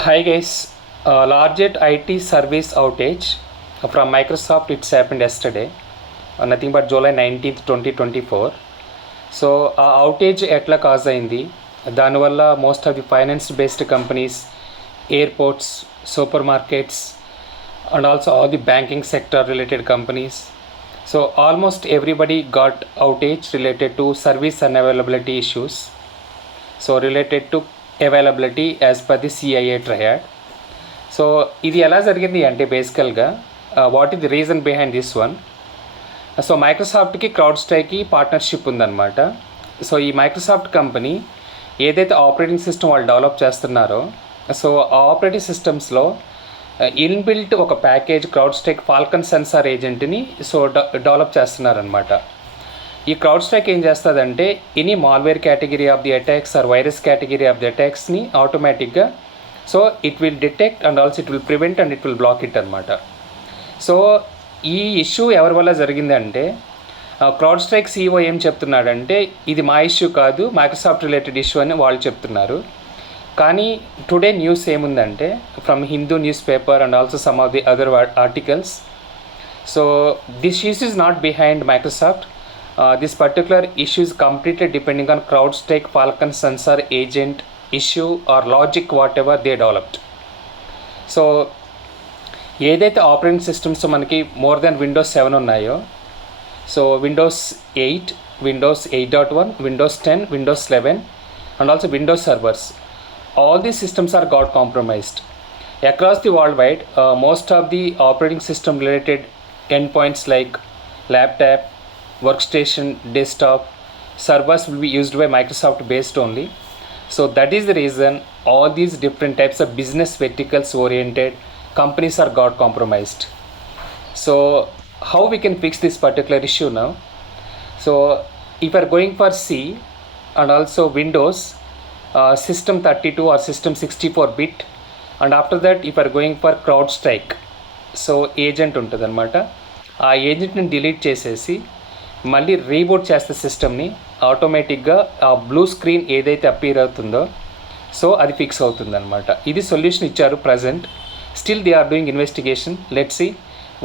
Hi guys, largest IT service outage from Microsoft. It's happened yesterday, nothing but July 19th, 2024. So ఆ outage ఎట్లా cause అయింది, దానివల్ల most of the finance based companies, airports, super markets and also all the banking sector related companies, so almost everybody got outage related to service unavailability issues, so related to availability as per the CIA triad. So ఇది ఎలా జరిగింది అంటే బేసికల్గా what is the reason behind this one. So మైక్రోసాఫ్ట్కి క్రౌడ్స్ట్రైక్కి partnership ఉందన్నమాట. So ఈ Microsoft company ఏదైతే ఆపరేటింగ్ సిస్టమ్ వాళ్ళు డెవలప్ చేస్తున్నారో, సో ఆ ఆపరేటింగ్ సిస్టమ్స్లో ఇన్బిల్ట్ ఒక ప్యాకేజ్ క్రౌడ్స్ట్రైక్ ఫాల్కన్ సెన్సార్ ఏజెంట్ని డెవలప్ చేస్తున్నారనమాట. ఈ క్రౌడ్స్ట్రైక్ ఏం చేస్తుందంటే any malware category of the attacks or virus category of the అటాక్స్ని ఆటోమేటిక్గా so it will detect and also it will prevent and it will block it అనమాట. సో ఈ ఇష్యూ ఎవరి వల్ల జరిగిందంటే క్రౌడ్స్ట్రైక్ సీఈఓ ఏం చెప్తున్నాడంటే ఇది మా ఇష్యూ కాదు, మైక్రోసాఫ్ట్ రిలేటెడ్ ఇష్యూ అని వాళ్ళు చెప్తున్నారు. కానీ టుడే న్యూస్ ఏముందంటే ఫ్రమ్ Hindu news paper and also some of the other articles, so this issue is not behind Microsoft. This particular issue is completely depending on CrowdStrike Falcon sensor agent issue or logic whatever they developed. So ఏదైతే operating systems మనకి more than Windows 7 ఉన్నాయో, so Windows 8, విండోస్ 8.1, విండోస్ 10, విండోస్ 11 and also Windows servers, all these systems are got compromised. Across the worldwide, most of the operating system related endpoints like laptop, workstation, desktop, servers will be used by Microsoft based only. So that is the reason all these different types of business verticals oriented companies are got compromised. So how we can fix this particular issue now? So if you are going for C and also Windows system 32 or system 64 bit, and after that if you are going for CrowdStrike, so agent ఉంటుంది అనమాట. ఆ ఏజెంట్ని డిలీట్ చేసేసి మళ్ళీ రీబూట్ చేస్తే సిస్టమ్ని ఆటోమేటిక్గా ఆ బ్లూ స్క్రీన్ ఏదైతే అపీర్ అవుతుందో సో అది ఫిక్స్ అవుతుందన్నమాట. ఇది సొల్యూషన్ ఇచ్చారు present. Still they are doing investigation. Let's see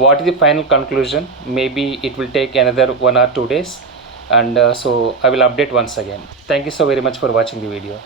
what is the final conclusion. Maybe it will take another 1 or 2 days, and so I will update once again. Thank you so very much for watching the video.